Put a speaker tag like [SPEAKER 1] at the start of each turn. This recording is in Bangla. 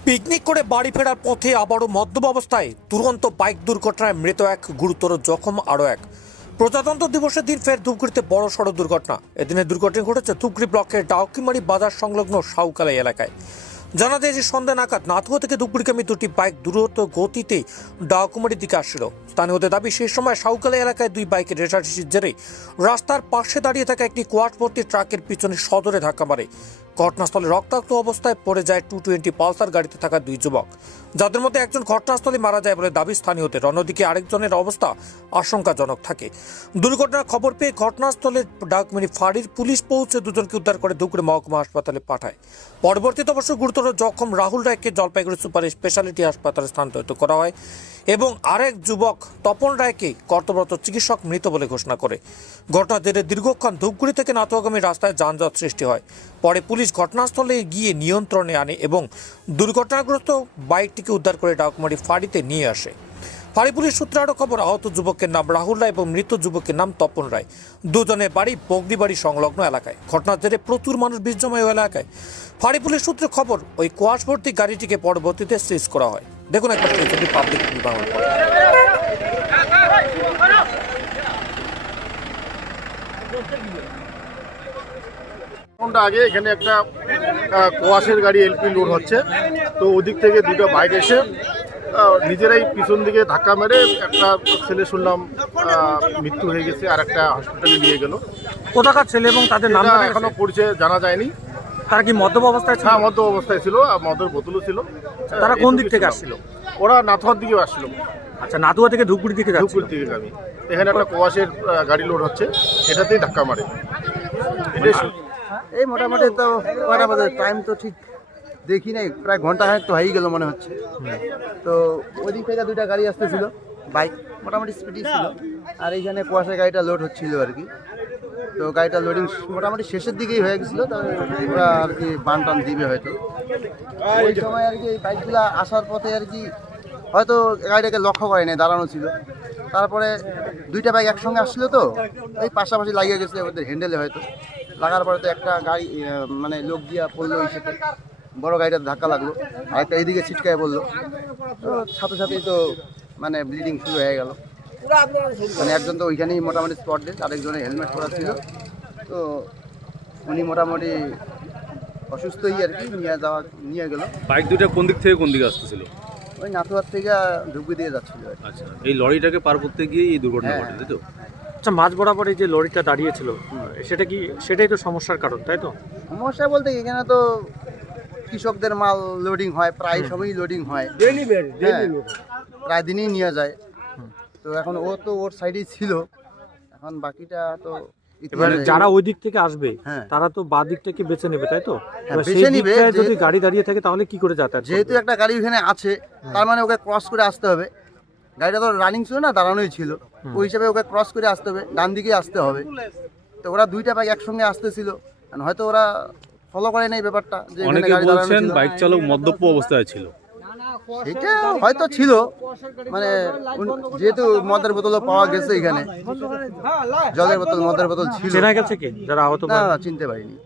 [SPEAKER 1] পিকনিক করে বাড়ি ফেরার পথে আবারও মদ্যপ অবস্থায় দুরন্ত বাইক দুর্ঘটনায় মৃত এক, গুরুতর জখম আরও এক। প্রজাতন্ত্র দিবসের দিন ফের ধূপগুড়িতে বড় সড়ক দুর্ঘটনা। এদিনের দুর্ঘটনা ঘটেছে ধূপগুড়ি ব্লকের ডাউকিমারি বাজার সংলগ্ন সাউকালাই এলাকায়। জানা যায় যে সন্ধ্যা নাগাদ নাথুয়া থেকে ধূপগুড়িগামী দুটি বাইক দ্রুত গতিতে ডাউকিমারির দিকে আসছিল। স্থানীয়দের দাবি, সেই সময় সাউকালাই এলাকায় দুই বাইকের রেষারেষির জেরে রাস্তার পাশে দাঁড়িয়ে থাকা একটি কোয়াড ভর্তি ট্রাকের পিছনে সদরে ধাক্কা মারে। ঘটনাস্থলে রক্তাক্ত অবস্থায় পড়ে যায় 220 পালসার গাড়িতে থাকা দুই যুবক, যাদের মধ্যে একজন ঘটনাস্থলে মারা যায় বলে দাবি স্থানীয়দের। অন্যদিকে আরেকজনের অবস্থা আশঙ্কাজনক থাকে। দুর্ঘটনার খবর পেয়ে ঘটনাস্থলে ডাউকিমারি ফাঁড়ির পুলিশ পৌঁছে দুজনকে উদ্ধার করে ধূপগুড়ি মহকুমা হাসপাতালে পাঠায়। পরবর্তীতে অবশ্য গুরুতর জখম রাহুল রায়কে জলপাইগুড়ি সুপার স্পেশালিটি হাসপাতালে স্থানান্তরিত করা হয় এবং আরেক যুবক তপন রায়কে কর্তব্যরত চিকিৎসক মৃত বলে ঘোষণা করে। ঘটনার জেরে দীর্ঘক্ষণ ধূপগুড়ি থেকে নাথুয়াগামী রাস্তায় যানজট সৃষ্টি হয়। পরে পুলিশ ঘটনাস্থলে গিয়ে নিয়ন্ত্রণে আনে এবং দুর্ঘটনাগ্রস্ত বাইকটিকে উদ্ধার করে ডাউকিমারি ফাঁড়িতে নিয়ে আসে। ফাঁড়ি পুলিশ সূত্রে আরও খবর, আহত যুবকের নাম রাহুল রায় এবং মৃত যুবকের নাম তপন রায়। দুজনের বাড়ি বগরিবাড়ি সংলগ্ন এলাকায়। ঘটনার জেরে প্রচুর মানুষ ভিড় জমায় ওই এলাকায়। ফাঁড়ি পুলিশ সূত্রে খবর, ওই কোয়াশ ভর্তি গাড়িটিকে পরবর্তীতে সিজ করা হয়। দেখুন একবার পাবলিক বাংলা।
[SPEAKER 2] ঘন্টা আগে এখানে একটা কোয়াশের গাড়ি এলপি লোড হচ্ছে, তো ওদিক থেকে দুটো বাইক এসে নিজেরাই পিছন দিকে ধাক্কা মেরে একটা ছেলে শুনলাম মৃত্যু হয়ে গেছে, আর একটা হসপিটালে নিয়ে গেল।
[SPEAKER 1] কোথাকার ছেলে এবং তাদের নাম
[SPEAKER 2] এখনো পরিচয় জানা যায়নি।
[SPEAKER 1] তারা কি মদ্যপ অবস্থায় ছিল?
[SPEAKER 2] হ্যাঁ, মদ্য অবস্থায় ছিল, আর মদের বোতলও ছিল।
[SPEAKER 1] তারা কোন দিক থেকে আসছিল?
[SPEAKER 2] ওরা নাথুয়ার দিকে আসছিল।
[SPEAKER 1] আচ্ছা, নাথুয়া থেকে ধূপগুড়ি দিকে যাচ্ছিল।
[SPEAKER 2] ধূপগুড়ি দিকে আমি এখানে একটা কোয়াশের গাড়ি লোড হচ্ছে, এটাতেই ধাক্কা মারে। এটাই
[SPEAKER 3] এই মোটামুটি তো টাইম তো ঠিক দেখি নাই, প্রায় ঘন্টা খানেক তো হয়েই গেল মনে হচ্ছে। তো ওই দিক থেকে দুইটা গাড়ি আসতেছিল, বাইক মোটামুটি স্পিডই ছিল, আর এইখানে কুয়াশার গাড়িটা লোড হচ্ছিল আর কি। তো গাড়িটা লোডিং মোটামুটি শেষের দিকেই হয়ে গেছিলো, তবে ওরা আর কি বান টান দিবে হয়তো। ওই সময় আর কি এই বাইকগুলো আসার পথে আর কি হয়তো গাড়িটাকে লক্ষ্য করে নাই, দাঁড়ানো ছিল। তারপরে দুইটা বাইক একসঙ্গে আসছিল, তো ওই পাশাপাশি লাগিয়ে গেছিলো ওদের হ্যান্ডেলে হয়তো। লাগার পরে তো একটা গাড়ি মানে লোক দিয়া পড়লো, ওই সাথে বড় গাড়িটার ধাক্কা লাগলো, আর একটা এইদিকে ছিটকায় পড়লো। তো সাথে সাথেই তো মানে ব্লিডিং শুরু হয়ে গেল। মানে একজন তো ওইখানেই মোটামুটি স্পট ডেড, আরেকজনের হেলমেট পরা ছিল। তো উনি মোটামুটি অসুস্থই আর কি, নিয়ে গেল।
[SPEAKER 4] বাইক দুটো কোন দিক থেকে কোন দিকে আসতেছিল?
[SPEAKER 3] ওই নাথুয়ার থেকে ধুপগুড়ি দিয়ে যাচ্ছিল।
[SPEAKER 4] আচ্ছা, এই লরিটাকে পার করতে গিয়ে এই দুর্ঘটনা ঘটে, তাই তো?
[SPEAKER 1] আচ্ছা, মাঝ বরাবর এই যে লরিটা দাঁড়িয়েছিল, সেটাই তো সমস্যার কারণ, তাই তো?
[SPEAKER 3] সমস্যা বলতে এখানে তো কৃষকদের মাল লোডিং হয়, প্রায় সময়ই লোডিং হয়, প্রায় দিনই নিয়ে যায়। তো এখন ও তো ওর সাইডেই ছিল, এখন বাকিটা তো
[SPEAKER 1] এবার যারা ওই দিক থেকে আসবে তারা তো বাঁ দিকটাকে বেছে নেবে, তাই তো? বেছে নিবে। যদি গাড়ি দাঁড়িয়ে থাকে তাহলে কি করে যাতায়াত?
[SPEAKER 3] যেহেতু একটা গাড়ি ওখানে আছে, তার মানে ওকে ক্রস করে আসতে হবে। গাড়িটা তো রানিং ছিল না, দাঁড়ানোই ছিল, ওই হিসাবে ওকে ক্রস করে আসতে হবে, ডান দিকে আসতে হবে। তো ওরা দুইটা বাইক একসঙ্গে আসতেছিল, হয়তো ওরা ফলো করে নাই ব্যাপারটা, যে
[SPEAKER 4] অনেকে বলছেন বাইক চালক মদ্যপ অবস্থায় ছিল।
[SPEAKER 3] এটা হয়তো ছিল, মানে যেহেতু মদের বোতলও পাওয়া গেছে এখানে, জলের বোতল মদের বোতল ছিল।
[SPEAKER 1] চেনা গেছে কি যারা আহত?
[SPEAKER 3] না, চিনতে পারিনি।